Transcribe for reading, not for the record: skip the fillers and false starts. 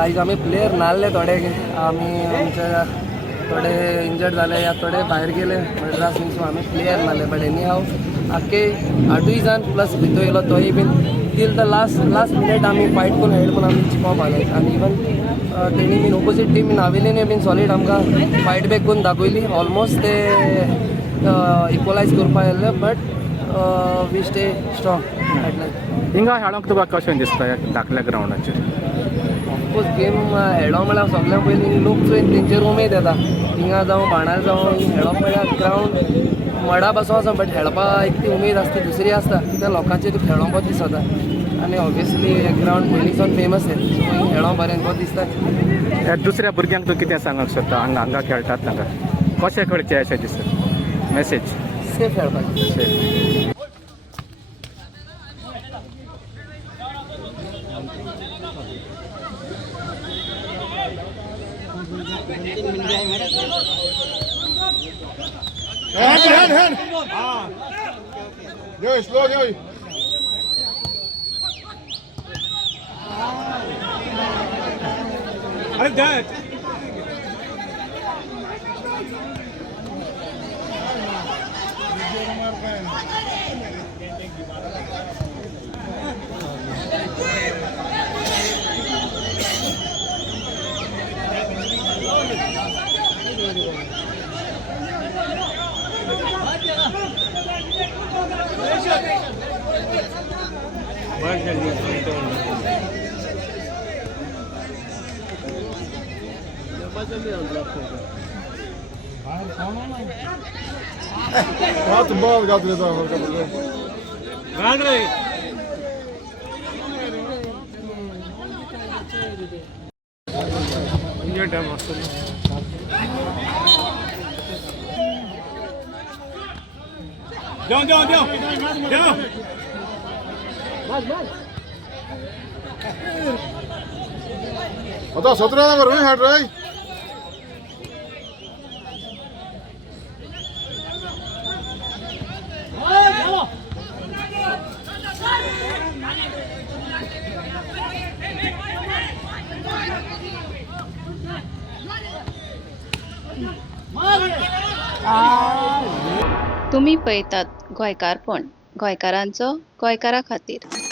आयज आमी प्लेयर नासले थोडे आमी आमचे थोडे इंजर्ड जाले या थोडे भायर गेले मद्रास न्ही सो आमी प्लेयर नासले बट एनी हांव आख्खे 8 जाण प्लस भितर येयलो तोय been till the last minute आमी फायट करून हेड करून आमी जिखोवप आले आनी इवन तेणी बीन ऑपोजीट टीम बीन हावेलीन बीन सॉलीड आमकां फायट बॅक करून दाखयली ऑलमोस्ट ते इक्वलायज करपा येयल्ले बट वी स्टे स्ट्रॉंग एटलेट हिंगा खेळोंक तुका कशें दिसता धाकल्या ग्रावंडाचेर ऑफकोर्स गेम खेळोंक म्हळ्यार सगळ्यां पयलीं लोक चोयन तेंचेर उमेद येता हिंगा जावं बाणार जावं खेळोंक म्हळ्यार ग्रावंड मडा बसो आसा बट खेळपा एक ती उमेद आसता दुसरी आसता कित्याक लोकांचेर तूं खेळोंक बरो दिसता आनी ऑब्वियसली ग्रावंड पयलींच्यान फेमस आहे सो खेळोंक बरें बरो दिसता दुसऱ्या भुरग्यांक तूं कितें सांगूंक सोदता हांगा खेळटात तांकां कशें खेळचें अशें दिसता मॅसेज सेफ खेळपाचें Hand. Yo, slow, yo. Like that. Got the ball, got this on. Run right. Your demo. Down. आता 17 नंबर में हेड रही तुम्ही पळयतात गोंयकारपण गोंयकारांचो गोंयकारा खातीर.